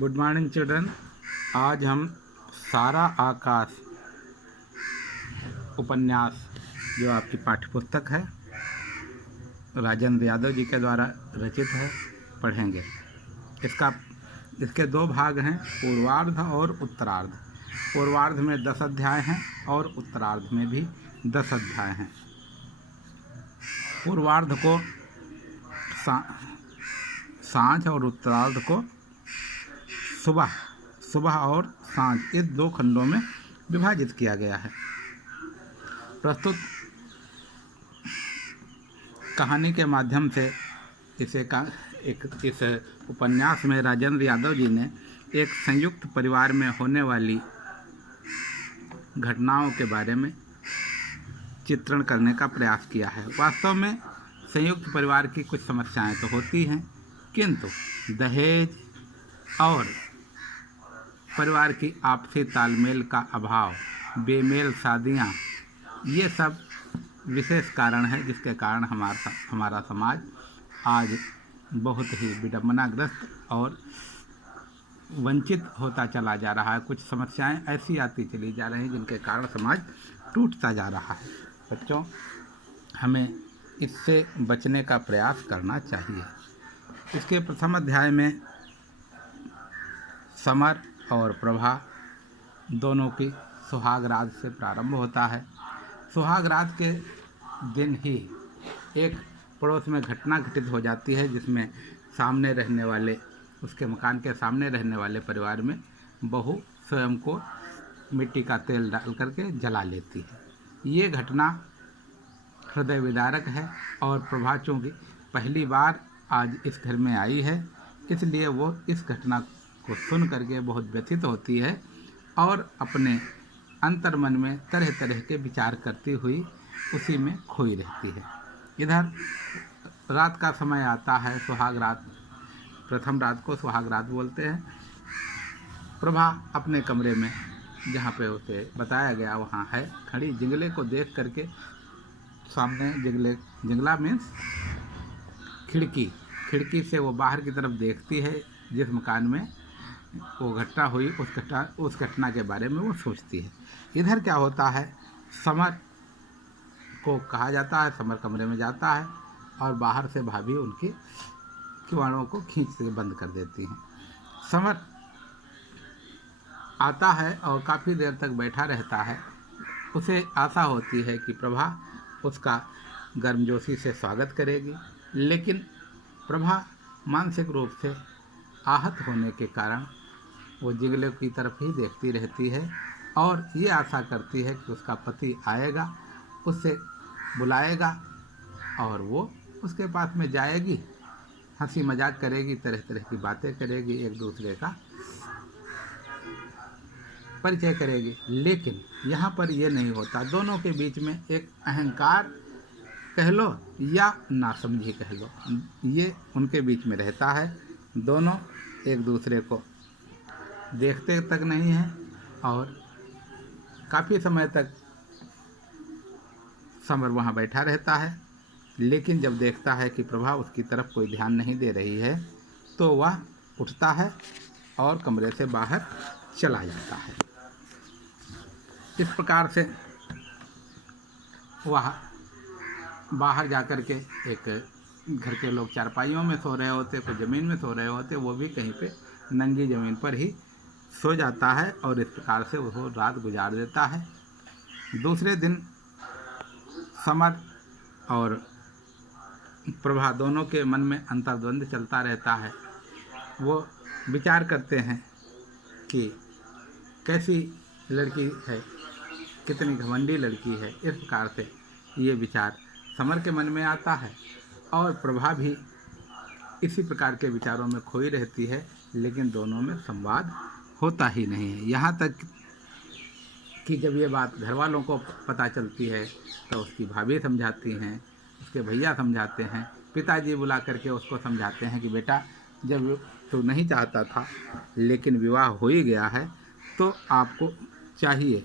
Good morning children. आज हम सारा आकाश उपन्यास, जो आपकी पाठ्यपुस्तक है, राजेंद्र यादव जी के द्वारा रचित है, पढ़ेंगे। इसके दो भाग हैं, पूर्वार्ध और उत्तरार्ध। पूर्वार्ध में 10 अध्याय हैं और उत्तरार्ध में भी 10 अध्याय हैं। पूर्वार्ध को सांझ और उत्तरार्ध को सुबह और सांझ, इस दो खंडों में विभाजित किया गया है। प्रस्तुत कहानी के माध्यम से इस उपन्यास में राजेंद्र यादव जी ने एक संयुक्त परिवार में होने वाली घटनाओं के बारे में चित्रण करने का प्रयास किया है। वास्तव में संयुक्त परिवार की कुछ समस्याएं तो होती हैं, किंतु दहेज और परिवार की आपसी तालमेल का अभाव, बेमेल शादियाँ, ये सब विशेष कारण है जिसके कारण हमारा समाज आज बहुत ही विडंबनाग्रस्त और वंचित होता चला जा रहा है। कुछ समस्याएं ऐसी आती चली जा रही हैं जिनके कारण समाज टूटता जा रहा है। बच्चों, हमें इससे बचने का प्रयास करना चाहिए। इसके प्रथम अध्याय में समर और प्रभा दोनों की सुहागरात से प्रारंभ होता है। सुहागरात के दिन ही एक पड़ोस में घटना घटित हो जाती है, जिसमें सामने रहने वाले, उसके मकान के सामने रहने वाले परिवार में बहू स्वयं को मिट्टी का तेल डाल करके जला लेती है। ये घटना हृदय विदारक है और प्रभा चूँकि पहली बार आज इस घर में आई है, इसलिए वो इस घटना को सुन करके बहुत व्यथित होती है और अपने अंतर्मन में तरह तरह के विचार करती हुई उसी में खोई रहती है। इधर रात का समय आता है, सुहाग रात, प्रथम रात को सुहाग रात बोलते हैं। प्रभा अपने कमरे में, जहाँ पे उसे बताया गया वहाँ है, खड़ी जिंगले को देख करके सामने जिंगला मीन्स खिड़की से वो बाहर की तरफ देखती है। जिस मकान में वो घटना हुई उस घटना के बारे में वो सोचती है। इधर क्या होता है, समर को कहा जाता है, समर कमरे में जाता है और बाहर से भाभी उनकी किवाड़ों को खींच के बंद कर देती हैं। समर आता है और काफ़ी देर तक बैठा रहता है। उसे आशा होती है कि प्रभा उसका गर्मजोशी से स्वागत करेगी, लेकिन प्रभा मानसिक रूप से आहत होने के कारण वो जिंगले की तरफ ही देखती रहती है और ये आशा करती है कि उसका पति आएगा, उससे बुलाएगा और वो उसके पास में जाएगी, हंसी मजाक करेगी, तरह तरह की बातें करेगी, एक दूसरे का परिचय करेगी। लेकिन यहाँ पर ये नहीं होता। दोनों के बीच में एक अहंकार कह लो या नासमझी कह लो, ये उनके बीच में रहता है। दोनों एक दूसरे को देखते तक नहीं हैं और काफ़ी समय तक समर वहाँ बैठा रहता है, लेकिन जब देखता है कि प्रभा उसकी तरफ कोई ध्यान नहीं दे रही है तो वह उठता है और कमरे से बाहर चला जाता है। इस प्रकार से वह बाहर जाकर के, एक घर के लोग चारपाइयों में सो रहे होते, कोई ज़मीन में सो रहे होते, वो भी कहीं पे नंगी ज़मीन पर ही सो जाता है और इस प्रकार से वो रात गुजार देता है। दूसरे दिन समर और प्रभा दोनों के मन में अंतर्द्वंद चलता रहता है। वो विचार करते हैं कि कैसी लड़की है, कितनी घमंडी लड़की है। इस प्रकार से ये विचार समर के मन में आता है और प्रभा भी इसी प्रकार के विचारों में खोई रहती है, लेकिन दोनों में संवाद होता ही नहीं है। यहाँ तक कि जब ये बात घर वालों को पता चलती है तो उसकी भाभी समझाती हैं, उसके भैया समझाते हैं, पिताजी बुला करके उसको समझाते हैं कि बेटा, जब तू नहीं चाहता था लेकिन विवाह हो ही गया है तो आपको चाहिए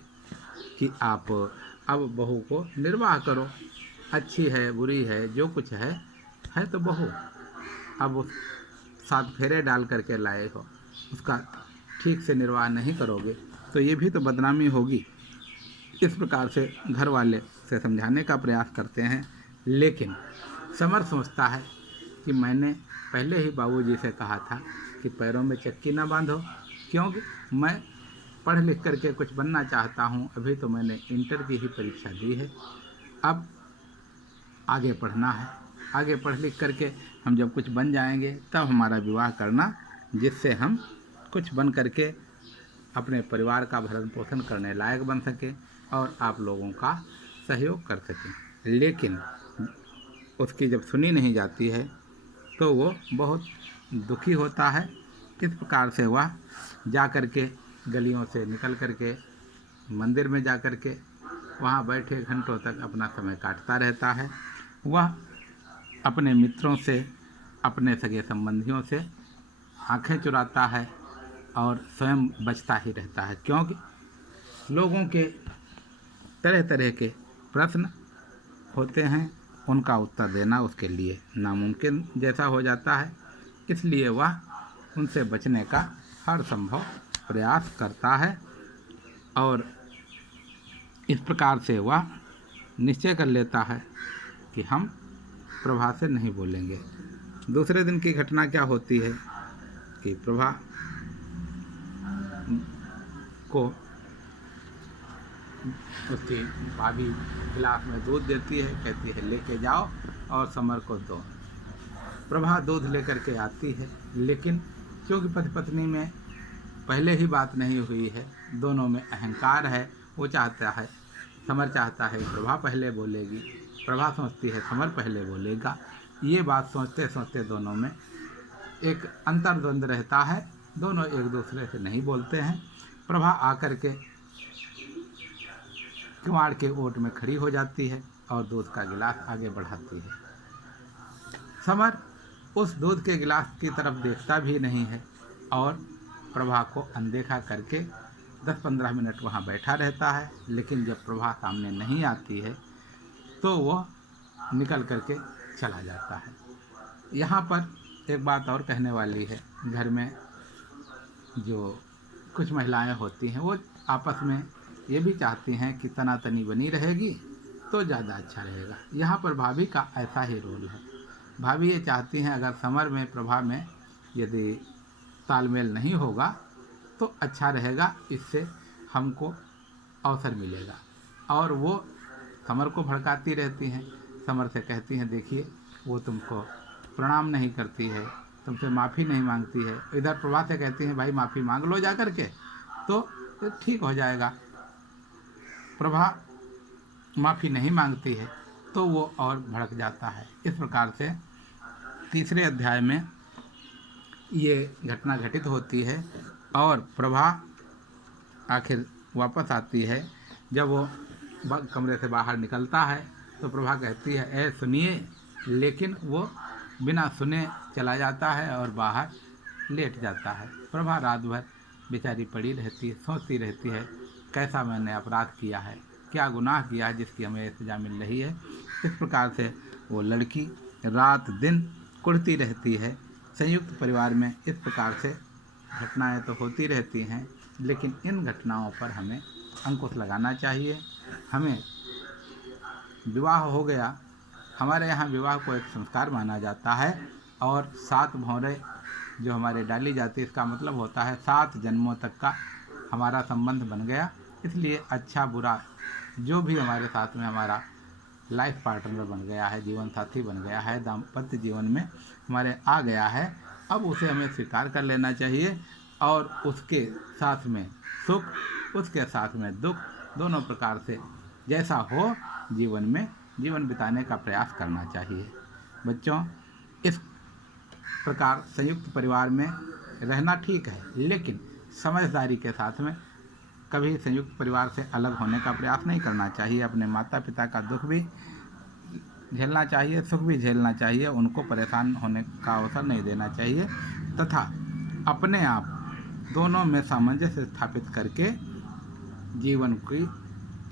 कि आप अब बहू को निर्वाह करो। अच्छी है बुरी है जो कुछ है तो बहू। अब 7 फेरे डाल करके लाए हो, उसका ठीक से निर्वाह नहीं करोगे तो ये भी तो बदनामी होगी। इस प्रकार से घर वाले से समझाने का प्रयास करते हैं, लेकिन समर सोचता है कि मैंने पहले ही बाबूजी से कहा था कि पैरों में चक्की ना बांधो, क्योंकि मैं पढ़ लिख करके कुछ बनना चाहता हूँ। अभी तो मैंने इंटर की ही परीक्षा दी है, अब आगे पढ़ना है। आगे पढ़ लिख करके हम जब कुछ बन जाएंगे तब हमारा विवाह करना, जिससे हम कुछ बन करके अपने परिवार का भरण पोषण करने लायक बन सकें और आप लोगों का सहयोग कर सकें। लेकिन उसकी जब सुनी नहीं जाती है तो वो बहुत दुखी होता है। इस प्रकार से वह जा कर के गलियों से निकल कर के मंदिर में जा कर के वहाँ बैठे घंटों तक अपना समय काटता रहता है। वह अपने मित्रों से, अपने सगे संबंधियों से आंखें चुराता है और स्वयं बचता ही रहता है, क्योंकि लोगों के तरह तरह के प्रश्न होते हैं, उनका उत्तर देना उसके लिए नामुमकिन जैसा हो जाता है। इसलिए वह उनसे बचने का हर संभव प्रयास करता है और इस प्रकार से वह निश्चय कर लेता है कि हम प्रभा से नहीं बोलेंगे। दूसरे दिन की घटना क्या होती है कि प्रभा को उसकी भाभी गिलास में दूध देती है, कहती है लेके जाओ और समर को दो। प्रभा दूध लेकर के आती है, लेकिन क्योंकि पति पत्नी में पहले ही बात नहीं हुई है, दोनों में अहंकार है। वो चाहता है, समर चाहता है प्रभा पहले बोलेगी, प्रभा सोचती है समर पहले बोलेगा। ये बात सोचते सोचते दोनों में एक अंतर्द्वंद रहता है, दोनों एक दूसरे से नहीं बोलते हैं। प्रभा आकर के किवाड़ के ओट में खड़ी हो जाती है और दूध का गिलास आगे बढ़ाती है। समर उस दूध के गिलास की तरफ देखता भी नहीं है और प्रभा को अनदेखा करके 10-15 मिनट वहाँ बैठा रहता है। लेकिन जब प्रभा सामने नहीं आती है तो वह निकल करके चला जाता है। यहाँ पर एक बात और कहने वाली है, घर में जो कुछ महिलाएं होती हैं वो आपस में ये भी चाहती हैं कि तनातनी बनी रहेगी तो ज़्यादा अच्छा रहेगा। यहाँ पर भाभी का ऐसा ही रोल है। भाभी ये चाहती हैं अगर समर में प्रभा में यदि तालमेल नहीं होगा तो अच्छा रहेगा, इससे हमको अवसर मिलेगा। और वो समर को भड़काती रहती हैं, समर से कहती हैं देखिए वो तुमको प्रणाम नहीं करती है, तुमसे माफ़ी नहीं मांगती है। इधर प्रभा से कहती हैं भाई माफ़ी मांग लो जा कर के तो ठीक हो जाएगा। प्रभा माफ़ी नहीं मांगती है तो वो और भड़क जाता है। इस प्रकार से तीसरे अध्याय में ये घटना घटित होती है और प्रभा आखिर वापस आती है। जब वो कमरे से बाहर निकलता है तो प्रभा कहती है ए सुनिए, लेकिन वो बिना सुने चला जाता है और बाहर लेट जाता है। प्रभा रात भर बेचारी पड़ी रहती है, सोचती रहती है कैसा मैंने अपराध किया है, क्या गुनाह किया है जिसकी हमें सजा मिल रही है। इस प्रकार से वो लड़की रात दिन कुढ़ती रहती है। संयुक्त परिवार में इस प्रकार से घटनाएं तो होती रहती हैं, लेकिन इन घटनाओं पर हमें अंकुश लगाना चाहिए। हमें विवाह हो गया, हमारे यहाँ विवाह को एक संस्कार माना जाता है और 7 भौरें जो हमारे डाली जाती है, इसका मतलब होता है 7 जन्मों तक का हमारा संबंध बन गया। इसलिए अच्छा बुरा जो भी हमारे साथ में हमारा लाइफ पार्टनर बन गया है, जीवन साथी बन गया है, दाम्पत्य जीवन में हमारे आ गया है, अब उसे हमें स्वीकार कर लेना चाहिए और उसके साथ में सुख, उसके साथ में दुख, दोनों प्रकार से जैसा हो जीवन में जीवन बिताने का प्रयास करना चाहिए। बच्चों, इस प्रकार संयुक्त परिवार में रहना ठीक है, लेकिन समझदारी के साथ में कभी संयुक्त परिवार से अलग होने का प्रयास नहीं करना चाहिए। अपने माता पिता का दुख भी झेलना चाहिए, सुख भी झेलना चाहिए, उनको परेशान होने का अवसर नहीं देना चाहिए तथा अपने आप दोनों में सामंजस्य स्थापित करके जीवन की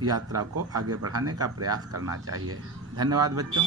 यात्रा को आगे बढ़ाने का प्रयास करना चाहिए। धन्यवाद बच्चों।